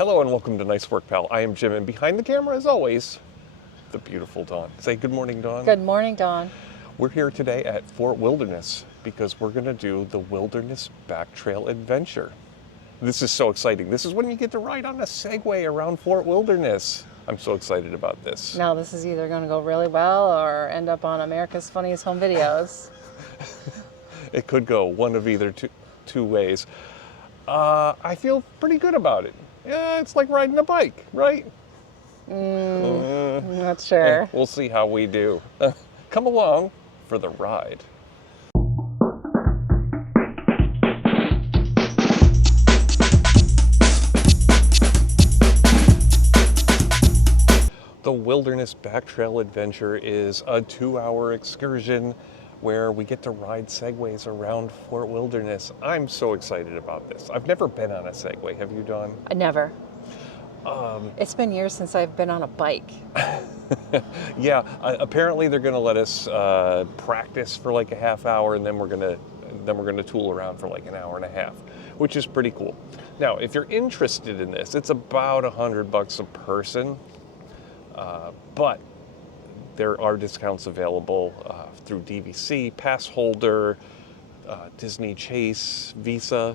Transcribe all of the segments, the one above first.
Hello and welcome to Nice Work, Pal. I am Jim, and behind the camera, as always, the beautiful Dawn. Say good morning, Dawn. Good morning, Dawn. We're here today at Fort Wilderness because we're going to do the Wilderness Back Trail Adventure. This is so exciting. This is when you get to ride on a Segway around Fort Wilderness. I'm so excited about this. Now, this is either going to go really well or end up on America's Funniest Home Videos. It could go one of either two ways. I feel pretty good about it. Yeah, it's like riding a bike, right? I'm not sure. We'll see how we do. Come along for the ride. The Wilderness Back Trail Adventure is a 2-hour excursion where we get to ride Segways around Fort Wilderness. I'm so excited about this. I've never been on a Segway. Have you, Dawn? Never. It's been years since I've been on a bike. Yeah, apparently they're going to let us practice for like a half hour, and then we're going to tool around for like an hour and a half, which is pretty cool. Now, if you're interested in this, it's about $100 a person, but there are discounts available through DVC, Pass Holder, Disney Chase, Visa.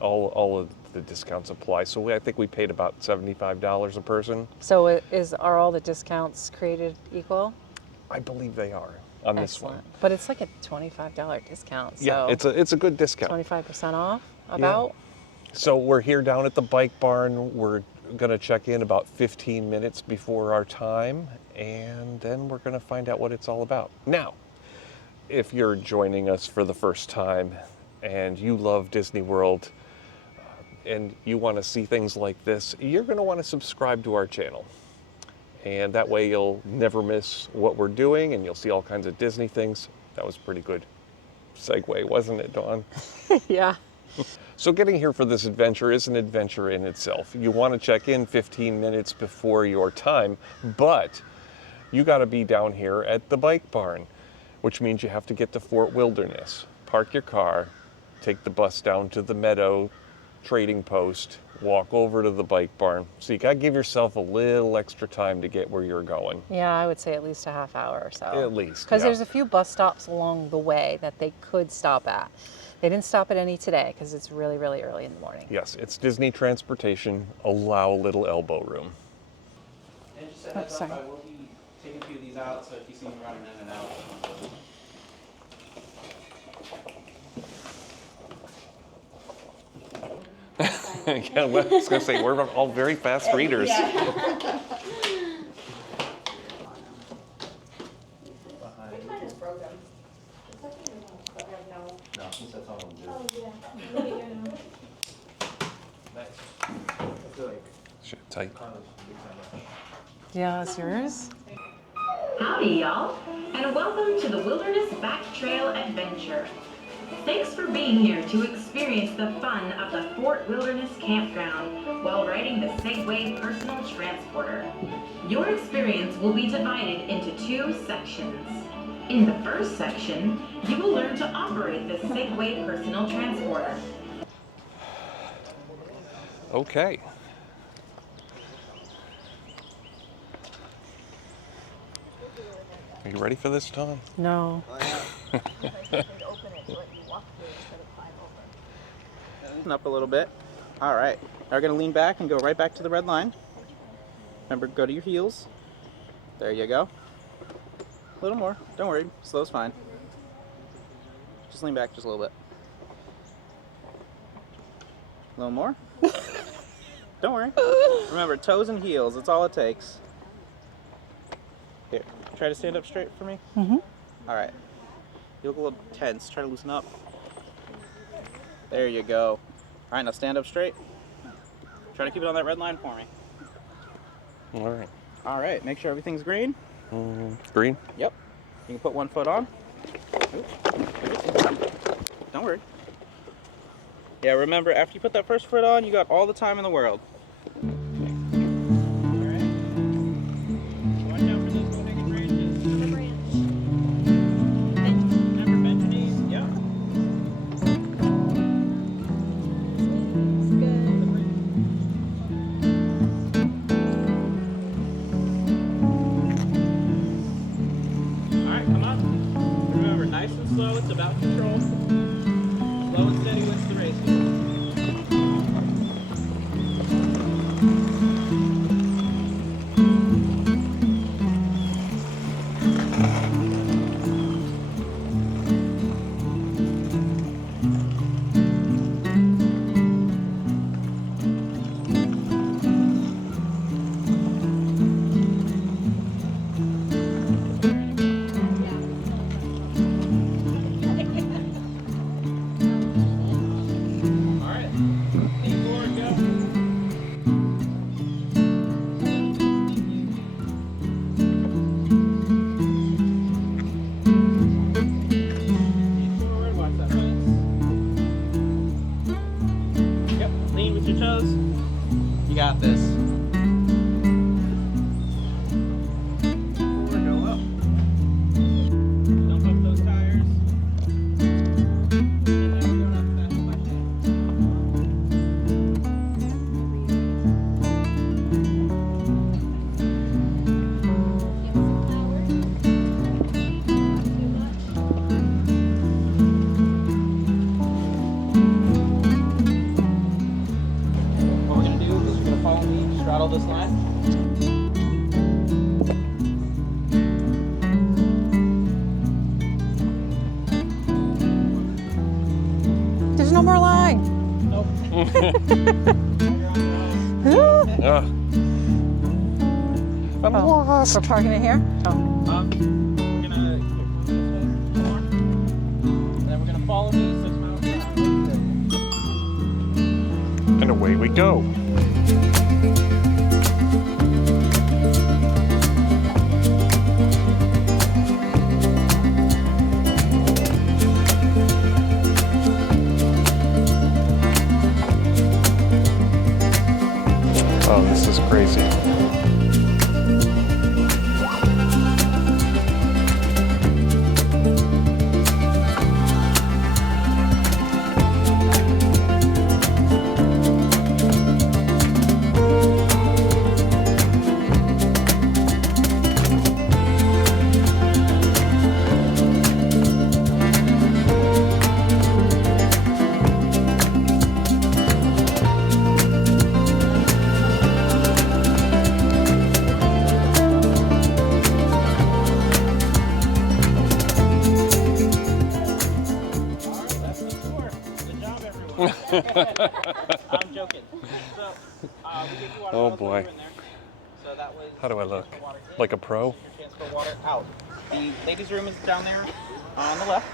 All of the discounts apply. So I think we paid about $75 a person. So are all the discounts created equal? I believe they are on this one. But it's like a $25 discount. So Yeah, it's a good discount. 25% off, about? Yeah. So we're here down at the bike barn. We're going to check in about 15 minutes before our time, and then we're going to find out what it's all about. Now, if you're joining us for the first time and you love Disney World and you want to see things like this, you're going to want to subscribe to our channel. And that way you'll never miss what we're doing, and you'll see all kinds of Disney things. That was a pretty good segue, wasn't it, Dawn? Yeah. So getting here for this adventure is an adventure in itself. You want to check in 15 minutes before your time, but you got to be down here at the bike barn, which means you have to get to Fort Wilderness, park your car, take the bus down to the Meadow trading post, walk over to the bike barn. So you got to give yourself a little extra time to get where you're going. Yeah, I would say at least a half hour or so. At least, because yeah. there's a few bus stops along the way that they could stop at. They didn't stop at any today because it's really, really early in the morning. Yes, it's Disney transportation. Allow a little elbow room. And just a heads up, I will be taking a few of these out, so if you see me running in and out. Yeah, well, I was going to say, we're all very fast readers. Yeah. No, since that's all I'm doing. Shit, tight. Yeah, it's yours? Howdy, y'all, and welcome to the Wilderness Back Trail Adventure. Thanks for being here to experience the fun of the Fort Wilderness Campground while riding the Segway Personal Transporter. Your experience will be divided into 2 sections. In the first section, you will learn to operate the Segway Personal Transporter. Okay. Are you ready for this, Tom? No. Up a little bit. All right. Now we're going to lean back and go right back to the red line. Remember, go to your heels. There you go. A little more. Don't worry. Slow's fine. Just lean back just a little bit. A little more. Don't worry. Remember, toes and heels. That's all it takes. Here. Try to stand up straight for me. Mm-hmm. All right. You look a little tense. Try to loosen up. There you go. All right, now stand up straight. Try to keep it on that red line for me. All right. All right, make sure everything's green. Green? Yep. You can put one foot on. Don't worry. Yeah, remember, after you put that first foot on, you got all the time in the world. got this. Forward, go up. Dump up those tires. And then we're going up that left hand. What we're gonna do is you're gonna follow me, straddle this line. There's no more line. Nope. Ah. I'm Oh, lost. we're parking it here? Oh. We're gonna go this way some more. And then we're gonna follow me 6 miles per hour. And away we go. Oh, this is crazy. Alright, that's the score. Good job, everyone. I'm joking. So, we gave you water Oh, bottles boy. when you were in there. So that was How do I look? transfer water in, Like a pro? your transfer water out. The ladies' room is down there on the left.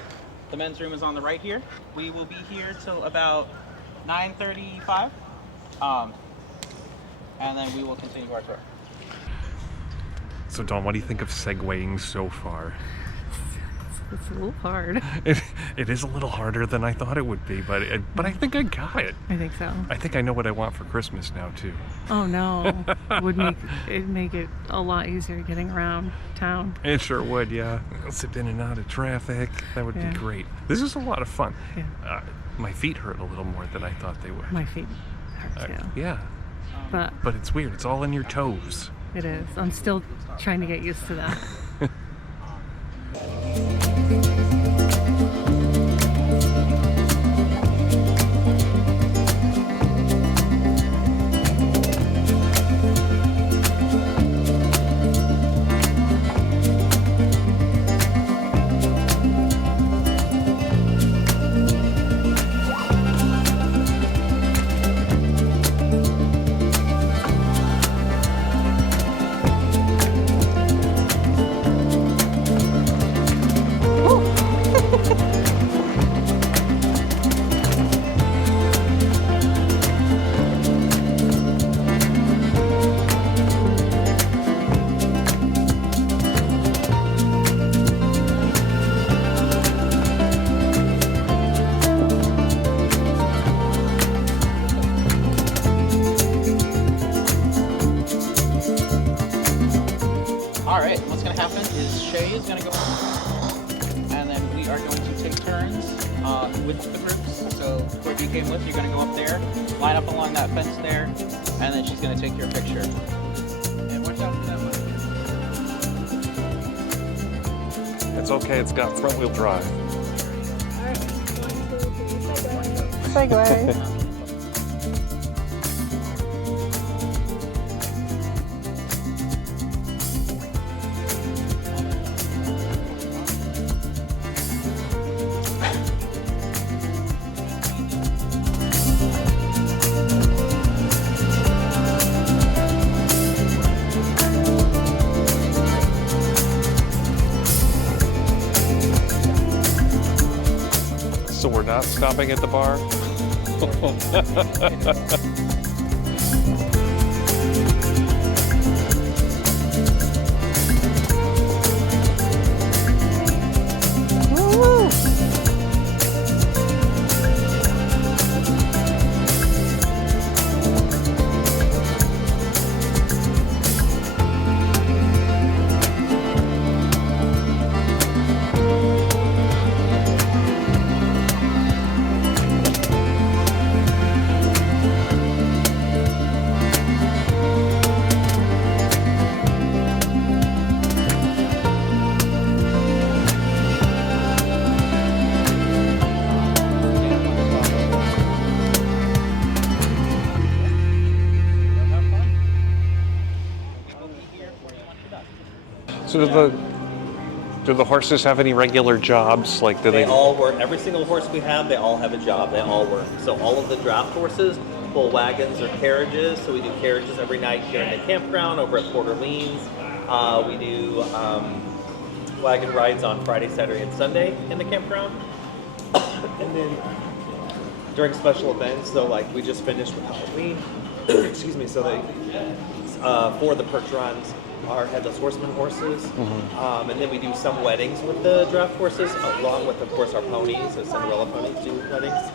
The men's room is on the right here. We will be here till about 9:35. And then we will continue our tour. So, Dawn, what do you think of segwaying so far? It's a little hard. It is a little harder than I thought it would be, but I think I got it. I think so. I think I know what I want for Christmas now too. Oh no. Would make it a lot easier getting around town. It sure would, yeah. Zip in and out of traffic. That would Yeah. be great. This is a lot of fun. Yeah. My feet hurt a little more than I thought they would. My feet hurt too. Yeah, But it's weird. It's all in your toes. it is. I'm still trying to get used to that. Alright, what's going to happen is Shay is going to go and then we are going to take turns with the groups. So whoever you came with, you're going to go up there, line up along that fence there, and then she's going to take your picture. And watch out for that one. It's okay. It's got front wheel drive. Segway. So we're not stopping at the bar? Woo! So do the horses have any regular jobs? Like, do They they? all work. Every single horse we have, they all have a job. They all work. So all of the draft horses pull wagons or carriages. So we do carriages every night here in the campground over at Port Orleans. We do wagon rides on Friday, Saturday, and Sunday in the campground. And then during special events, so like we just finished with Halloween, excuse me, so they, for the perch runs, our headless horseman horses, and then we do some weddings with the draft horses, along with, of course, our ponies. So Cinderella ponies do weddings.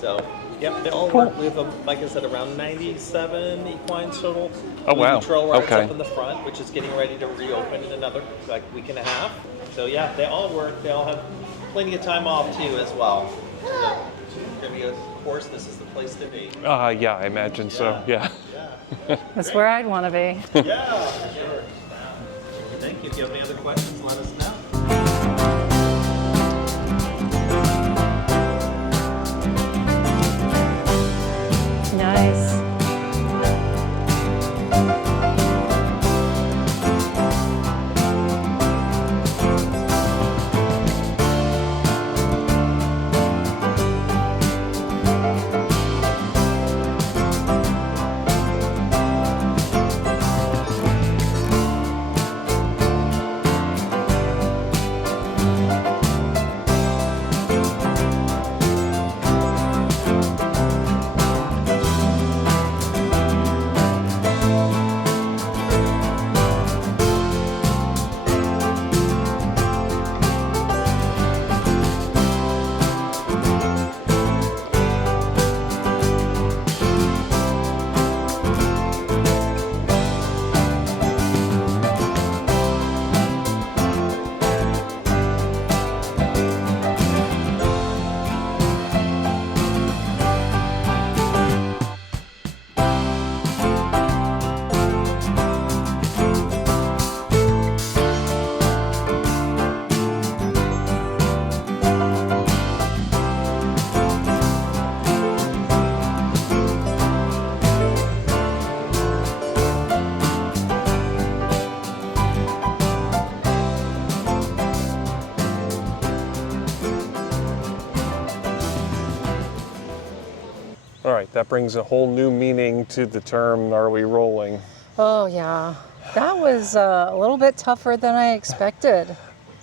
So, yep, they all work. We have, like I said, around 97 equines total. Oh, wow. We do trail rides Okay. up in the front, which is getting ready to reopen in another like week and a half. So yeah, they all work. They all have plenty of time off too, as well. So, if you're a horse, this is the place to be. Yeah, I imagine so. Yeah. That's where I'd want to be. Yeah, sure. Thank you. If you have any other questions, let us know. Nice. All right, that brings a whole new meaning to the term, are we rolling? Oh, yeah. That was a little bit tougher than I expected.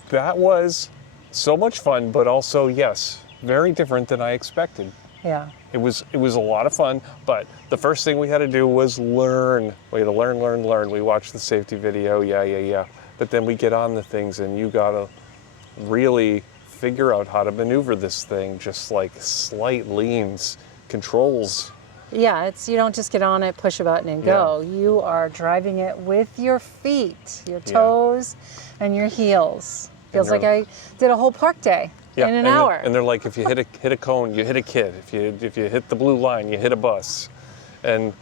That was so much fun, but also, yes, very different than I expected. Yeah. It was a lot of fun, but the first thing we had to do was learn. We had to learn. We watched the safety video, yeah. But then we get on the things and you gotta really figure out how to maneuver this thing, just like slight leans, controls. Yeah, you don't just get on it, push a button and go. You are driving it with your feet, your toes, and your heels. Feels like I did a whole park day in an hour. And they're like, if you hit a cone, you hit a kid. If you hit the blue line, you hit a bus. And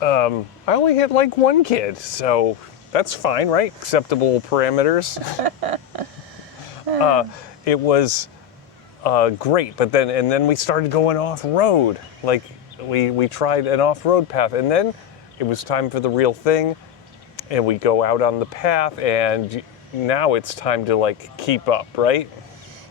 I only hit like one kid, so that's fine, right? Acceptable parameters. It was great, but then we started going off road. Like we tried an off road path, and then it was time for the real thing, and we go out on the path, and now it's time to like keep up, right?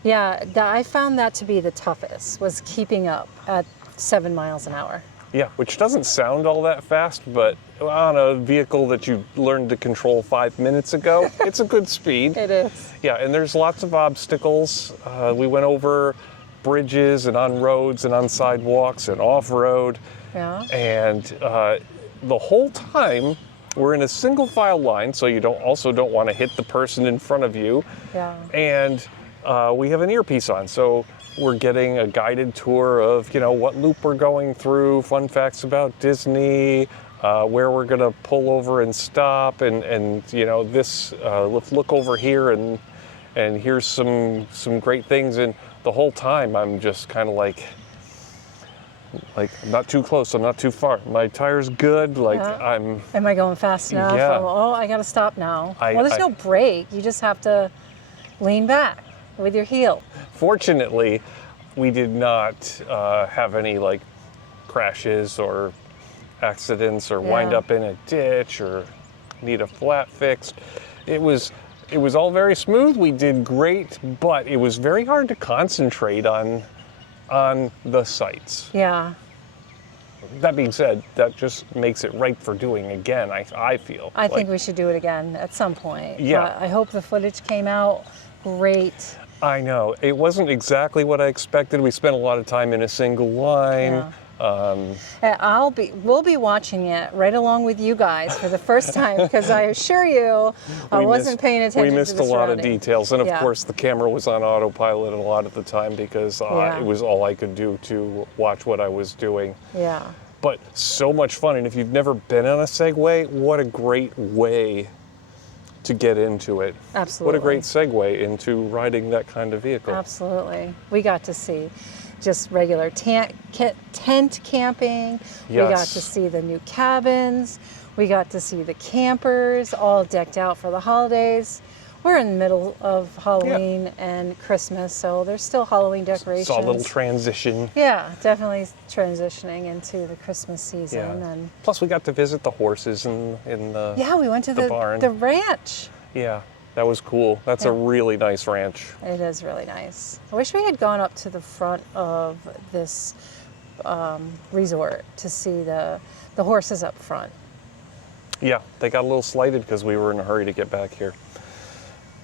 Yeah, I found that to be the toughest, was keeping up at 7 miles an hour. Yeah, which doesn't sound all that fast, but on a vehicle that you learned to control 5 minutes ago, it's a good speed. It is. Yeah, and there's lots of obstacles. We went over bridges and on roads and on sidewalks and off-road. Yeah. And the whole time, we're in a single file line, so you don't want to hit the person in front of you. Yeah. And we have an earpiece on, so we're getting a guided tour of, what loop we're going through, fun facts about Disney, where we're gonna pull over and stop, and this, let's look over here, and here's some great things. And the whole time I'm just kind of like I'm not too close, I'm not too far. My tire's good, Am I going fast enough? Yeah. Oh, I gotta stop now. Well, there's no brake. You just have to lean back with your heel. Fortunately, we did not have any crashes or accidents or wind up in a ditch or need a flat fixed. It was all very smooth. We did great, but it was very hard to concentrate on the sights. Yeah. That being said, that just makes it ripe for doing again, I feel. I think we should do it again at some point. Yeah. I hope the footage came out great. I know. It wasn't exactly what I expected. We spent a lot of time in a single line. Yeah. We'll be watching it right along with you guys for the first time because I assure you, I wasn't paying attention to We missed the a lot of surroundings. details, and of Yeah. course the camera was on autopilot a lot of the time because Yeah. it was all I could do to watch what I was doing. Yeah. But so much fun, and if you've never been on a Segway, what a great way to get into it. Absolutely. What a great segue into riding that kind of vehicle. Absolutely. We got to see just regular tent camping. We Yes. got to see the new cabins. We got to see the campers all decked out for the holidays. We're in the middle of Halloween and Christmas, so there's still Halloween decorations. Saw a little transition. Yeah, definitely transitioning into the Christmas season. Yeah. And Plus we got to visit the horses in the yeah, we went to the barn. the ranch. Yeah, that was cool. That's a Yeah. really nice ranch. It is really nice. I wish we had gone up to the front of this resort to see the horses up front. Yeah, they got a little slighted because we were in a hurry to get back here.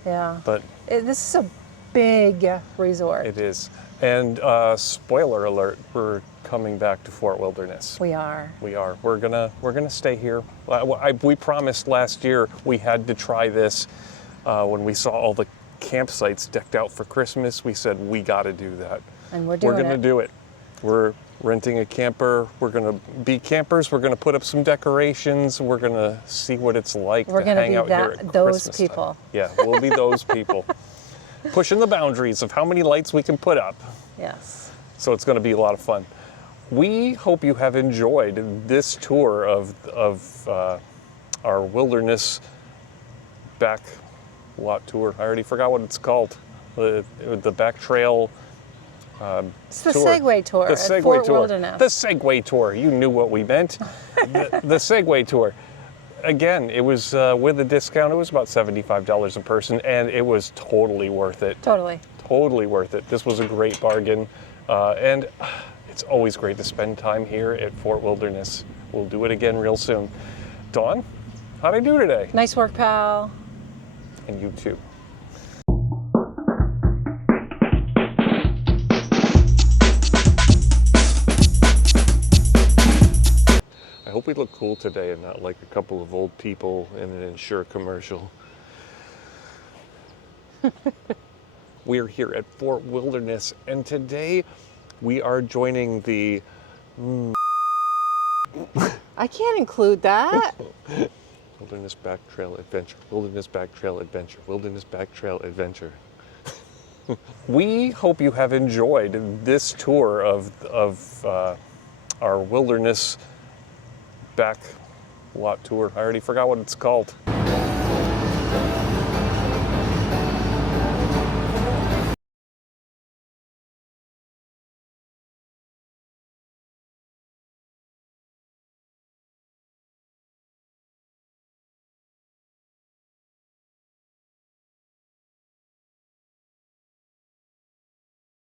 Yeah. But This is a big resort. it is. And spoiler alert, we're coming back to Fort Wilderness. We are. We are. We're gonna stay here. We promised last year we had to try this when we saw all the campsites decked out for Christmas. We said we got to do that. And we're doing We're gonna it. do it. We're renting a camper. We're gonna be campers. We're gonna put up some decorations. We're gonna see what it's like We're to gonna hang be out here at those Christmas people. time. Yeah, we'll be those people. Pushing the boundaries of how many lights we can put up. Yes. So it's going to be a lot of fun. We hope you have enjoyed this tour of our wilderness back lot tour. I already forgot what it's called. The back trail It's the tour. Segway tour The at Segway Fort tour. Wilderness. The Segway tour. You knew what we meant. the Segway tour. Again, it was with a discount. It was about $75 a person, and it was totally worth it. Totally. Totally worth it. This was a great bargain, and it's always great to spend time here at Fort Wilderness. We'll do it again real soon. Dawn, how'd I do today? Nice work, pal. And you too. I hope we look cool today and not like a couple of old people in an Ensure commercial. We're here at Fort Wilderness, and today we are joining the I can't include that. Wilderness Back Trail Adventure, Wilderness Back Trail Adventure, Wilderness Back Trail Adventure. We hope you have enjoyed this tour of our wilderness back lot tour. I already forgot what it's called.